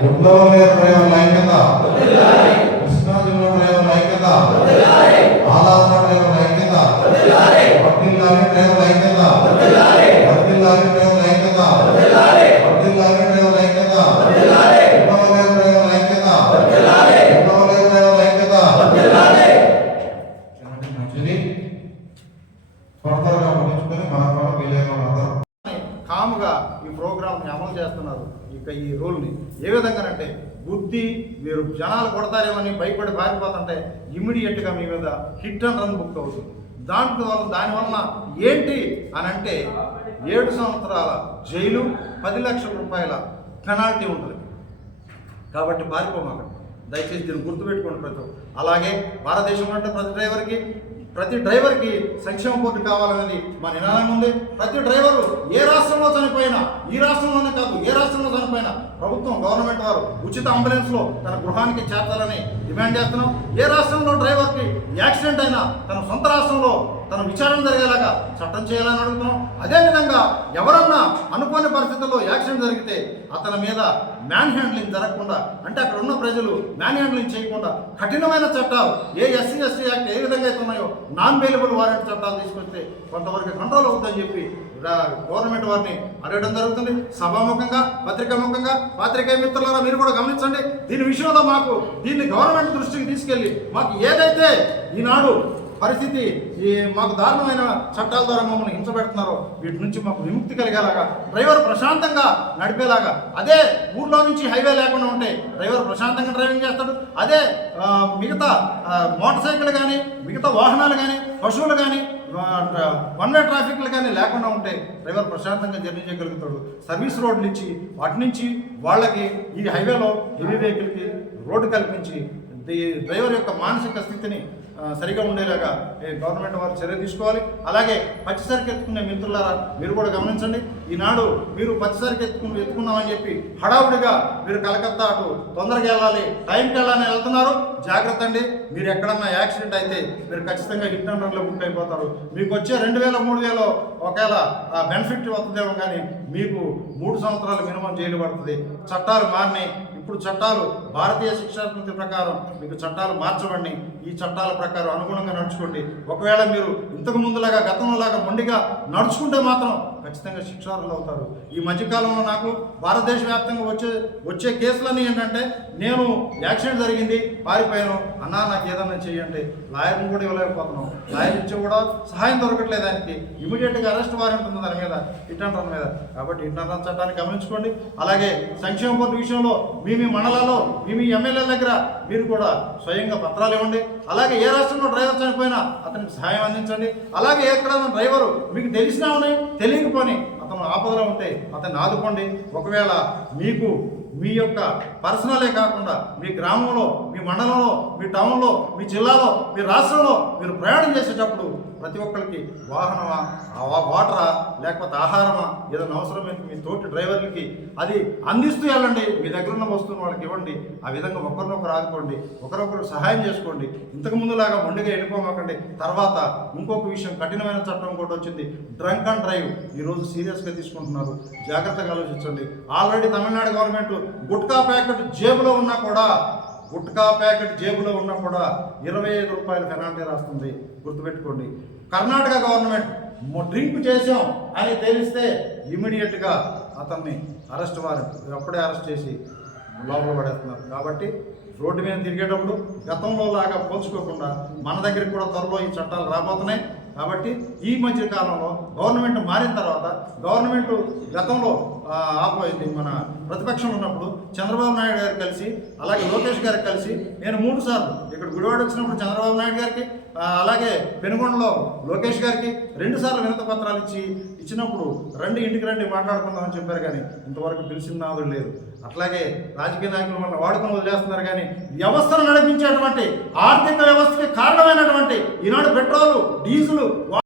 విప్లవం లేని కృష్ణా జిల్లా ఆలాపన కాముగా ఈ ప్రోగ్రామ్ని అమలు చేస్తున్నారు ఇక ఈ రూల్ని. ఏ విధంగానంటే బుద్ధి మీరు జనాలు కొడతారేమని భయపడి పారిపోతుంటే ఇమీడియట్గా మీ మీద హిట్ అండ్ రన్ బుక్ అవుతుంది. దాంట్లో వల్ల దానివల్ల ఏంటి అని అంటే ఏడు సంవత్సరాల జైలు పది లక్షల రూపాయల పెనాల్టీ ఉంటుంది. కాబట్టి పారిపోమాకండి. దయచేసి దీన్ని గుర్తుపెట్టుకోండి ప్రతి అలాగే భారతదేశంలో అంటే ప్రతి డ్రైవర్కి ప్రతి డ్రైవర్కి సంక్షేమ బోర్డు కావాలనేది మా నినాదం ఉంది. ప్రతి డ్రైవరు ఏ రాష్ట్రంలో చనిపోయినా ఈ రాష్ట్రంలోనే కాదు ఏ రాష్ట్రంలో చనిపోయినా ప్రభుత్వం గవర్నమెంట్ వారు ఉచిత అంబులెన్స్లో తన గృహానికి చేర్చాలని డిమాండ్ చేస్తున్నాం. ఏ రాష్ట్రంలో డ్రైవర్కి యాక్సిడెంట్ అయినా తన సొంత రాష్ట్రంలో తన విచారణ జరిగేలాగా చట్టం చేయాలని అడుగుతున్నాం. అదేవిధంగా ఎవరన్నా అనుకోని పరిస్థితుల్లో యాక్సిడెంట్ జరిగితే అతని మీద మ్యాన్ హ్యాండ్లింగ్ జరగకుండా అంటే అక్కడ ఉన్న ప్రజలు మ్యాన్ హ్యాండ్లింగ్ చేయకుండా కఠినమైన చట్టాలు ఏ ఎస్సీ ఎస్టీ యాక్ట్ ఏ విధంగా అయితే ఉన్నాయో నాన్ వేలబుల్ వారెంట్ చట్టాలు తీసుకొస్తే కొంతవరకు కంట్రోల్ అవుతుందని చెప్పి రా- గవర్నమెంట్ వారిని అడగడం జరుగుతుంది. సభాముఖంగా పత్రికాముఖంగా పాత్రికేయ మిత్రులారా మీరు కూడా గమనించండి. దీని విషయంలో మాకు దీన్ని గవర్నమెంట్ దృష్టికి తీసుకెళ్ళి మాకు ఏదైతే ఈనాడు పరిస్థితి ఈ మాకు దారుణమైన చట్టాల ద్వారా మమ్మల్ని హింసపెడుతున్నారు వీటి నుంచి మాకు విముక్తి కలిగేలాగా డ్రైవర్ ప్రశాంతంగా నడిపేలాగా అదే ఊర్లో నుంచి హైవే లేకుండా ఉంటే డ్రైవర్ ప్రశాంతంగా డ్రైవింగ్ చేస్తాడు అదే మిగతా మోటార్ సైకిల్ కానీ మిగతా వాహనాలు కానీ పశువులు కానీ వన్ వే ట్రాఫిక్లు కానీ లేకుండా ఉంటే డ్రైవర్ ప్రశాంతంగా జర్నీ చేయగలుగుతాడు. సర్వీస్ రోడ్లు ఇచ్చి వాటి నుంచి వాళ్ళకి ఈ హైవేలో హెవీ వెహికల్కి రోడ్డు కల్పించి డ్రైవర్ యొక్క మానసిక స్థితిని సరిగా ఉండేలాగా గవర్నమెంట్ వారు చర్య తీసుకోవాలి. అలాగే పచ్చిసరికి ఎత్తుకునే మిత్రులారా మీరు కూడా గమనించండి. ఈనాడు మీరు పచ్చిసరికి ఎత్తుకుని ఎత్తుకున్నామని చెప్పి హడావుడిగా మీరు కలకత్తా అటు తొందరగా వెళ్ళాలి. టైంకి వెళ్ళాలని వెళ్తున్నారు. జాగ్రత్త అండి. మీరు ఎక్కడన్నా యాక్సిడెంట్ అయితే మీరు ఖచ్చితంగా హిట్ అండ్ రన్లో బుక్ అయిపోతారు. మీకు వచ్చే రెండు వేల మూడు వేలు ఒకవేళ బెనిఫిట్ వస్తుందేమో కానీ మీకు మూడు సంవత్సరాలు మినిమం జైలు పడుతుంది. చట్టాలు మారినాయి. ఇప్పుడు చట్టాలు భారతీయ శిక్షా స్మృతి ప్రకారం మీకు చట్టాలు మార్చబడి ఈ చట్టాల ప్రకారం అనుగుణంగా నడుచుకోండి. ఒకవేళ మీరు ఇంతకు ముందులాగా గతంలో లాగా మొండిగా నడుచుకుంటే మాత్రం ఖచ్చితంగా శిక్షార్హులు అవుతారు. ఈ మధ్యకాలంలో నాకు భారతదేశ వ్యాప్తంగా వచ్చే వచ్చే కేసులన్నీ ఏంటంటే నేను యాక్సిడెంట్ జరిగింది పారిపోయాను. అన్నా నాకు ఏదన్నా చేయండి. లాయర్ని కూడా ఇవ్వలేకపోతున్నాం. లాయర్ ఇచ్చి కూడా సహాయం దొరకట్లేదు దానికి ఇమీడియట్గా అరెస్ట్ వారెంట్ ఉంది దాని మీద ఇంటర్ రన్ మీద. కాబట్టి ఇంటర్ రన్ చట్టాన్ని గమనించుకోండి. అలాగే సంక్షేమ బోర్డు విషయంలో మీ మీ మండలాల్లో మీ మీ ఎమ్మెల్యేల దగ్గర మీరు కూడా స్వయంగా పత్రాలు ఇవ్వండి. అలాగే ఏ రాష్ట్రంలో డ్రైవర్ చనిపోయినా అతనికి సహాయం అందించండి. అలాగే ఎక్కడైనా డ్రైవరు మీకు తెలిసినా ఉన్నాయి తెలియకపోని అతను ఆపదలో ఉంటే అతన్ని ఆదుకోండి. ఒకవేళ మీకు మీ యొక్క పర్సనలే కాకుండా మీ గ్రామంలో మీ మండలంలో మీ టౌన్లో మీ జిల్లాలో మీ రాష్ట్రంలో మీరు ప్రయాణం చేసేటప్పుడు ప్రతి ఒక్కరికి వాహనమా వాటరా లేకపోతే ఆహారమా ఏదైనా అవసరమైతే మీ తోటి డ్రైవర్లకి అది అందిస్తూ వెళ్ళండి. మీ దగ్గర ఉన్న వస్తువును వాళ్ళకి ఇవ్వండి. ఆ విధంగా ఒకరినొకరు ఆదుకోండి. ఒకరొకరు సహాయం చేసుకోండి. ఇంతకు ముందులాగా మొండిగా వెళ్ళిపోమాకండి. తర్వాత ఇంకొక విషయం కఠినమైన చట్టం కూడా వచ్చింది. Drunk and drive. ఈరోజు సీరియస్గా తీసుకుంటున్నారు. జాగ్రత్తగా ఆలోచించండి. Already Tamil Nadu government gutka packet జేబులో ఉన్నా కూడా గుట్కా ప్యాకెట్ జేబులో ఉన్నా కూడా ఇరవై ఐదు రూపాయల పెనాల్టీ రాస్తుంది. గుర్తుపెట్టుకోండి. కర్ణాటక గవర్నమెంట్ డ్రింక్ చేసాం అని తెలిస్తే ఇమీడియట్గా అతన్ని అరెస్ట్ వారెంట్ అప్పుడే అరెస్ట్ చేసి లోపల పడేస్తున్నారు. కాబట్టి రోడ్డు మీద తిరిగేటప్పుడు గతంలో లాగా పోల్చుకోకుండా మన దగ్గరికి కూడా త్వరలో ఈ చట్టాలు రాబోతున్నాయి. కాబట్టి ఈ మధ్య కాలంలో గవర్నమెంట్ మారిన తర్వాత గవర్నమెంట్ గతంలో ఆపోయింది మన ప్రతిపక్షంలో ఉన్నప్పుడు చంద్రబాబు నాయుడు గారు కలిసి అలాగే లోకేష్ గారికి కలిసి నేను మూడు సార్లు ఇక్కడ గుడివాడ వచ్చినప్పుడు చంద్రబాబు నాయుడు గారికి అలాగే పెనుగొండలో లోకేష్ గారికి రెండు సార్లు వినత పత్రాలు ఇచ్చి ఇచ్చినప్పుడు రండి ఇంటికి రండి మాట్లాడుకుందామని చెప్పారు కానీ ఇంతవరకు పిలిచిన లేదు. అట్లాగే రాజకీయ నాయకులు మన వాడుకొని వదిలేస్తున్నారు కానీ వ్యవస్థను నడిపించేటువంటి ఆర్థిక వ్యవస్థకి కారణమైనటువంటి ఈనాడు పెట్రోలు డీజిల్